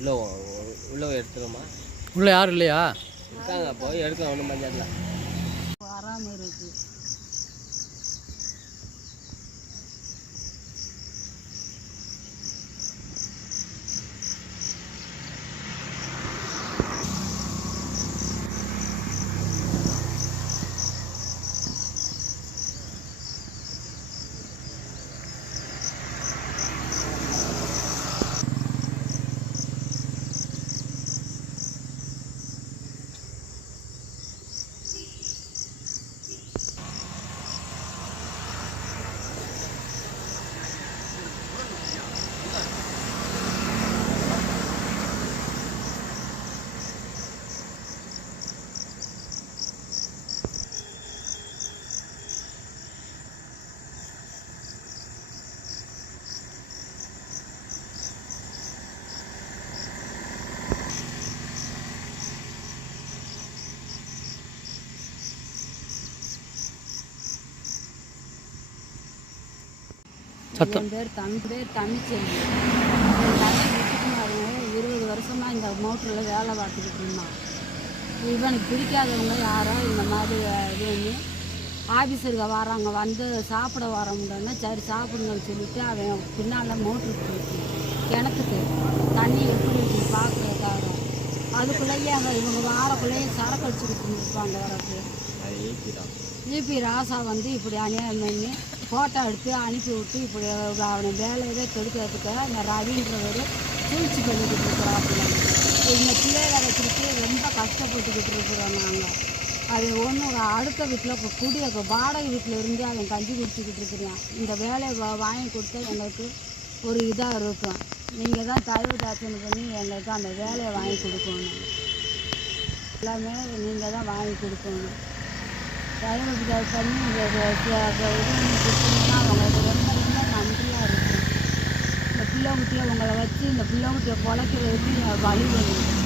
இல்லை உள்ளே எடுத்துருமா? உள்ளே யாரும் இல்லையா? இருக்காங்க, போய் எடுக்கலாம், ஒன்றும் பஞ்சாயத்தில் வராமல் இருக்குது. என் பேர் தமிழ்ச்செல்வி. விட்டுக்குமாருங்க 20 வருஷமாக இந்த மோட்டரில் வேலை பார்த்துக்கிட்டு இருந்தான். இவனுக்கு பிடிக்காதவங்க யாரோ இந்த மாதிரி இது பண்ணி ஆஃபீஸருங்க வராங்க, வந்து சாப்பிட வர முடியும்னா சரி சாப்பிடுங்கன்னு சொல்லிவிட்டு அவன் பின்னால் மோட்டருக்கு போயிட்டு கிணத்துக்கு தண்ணி எப்படி இருக்கு பார்க்குறதுக்காக அதுக்குள்ளேயே அங்கே இவங்க வாரக்குள்ளேயே சரக்கு அடிச்சுக்கிட்டு இருப்பாங்க. வரக்கு ஈபி ராசா வந்து இப்படி அநியாயம் பண்ணி ஃபோட்டோ எடுத்து அனுப்பி விட்டு இப்படி அவனை வேலையவே கெடுக்கிறதுக்கு இந்த ரவின்றவர் சூழ்ச்சி பண்ணிக்கிட்டு இருக்கிறாப்புல. இந்த பிள்ளைகளை வச்சுக்கிட்டு ரொம்ப கஷ்டப்பட்டுக்கிட்டு இருக்கிறோம் நாங்கள். அது ஒன்று அடுத்த வீட்டில் இப்போ வாடகை வீட்டில் இருந்து அவன் கஞ்சி குடிச்சிக்கிட்டு இருக்கிறான். இந்த வேலையை வாங்கி கொடுத்தா எங்களுக்கு ஒரு இதாக இருக்கும். நீங்கள் தான் தயவு தாட்சணை பண்ணி எங்களுக்கு அந்த வேலையை வாங்கி கொடுக்கணும். எல்லாமே நீங்கள் தான் வாங்கி கொடுக்கணும். தயவு பண்ணி இது கொடுத்தீங்கன்னா அவங்களுக்கு ரொம்ப ரொம்ப நன்றியாக இருக்கும். இந்த பிள்ளைக்குட்டியை உங்களை வச்சு இந்த பிள்ளைக்குட்டியை பொழைக்கிறதுக்கு வழி வேணும்.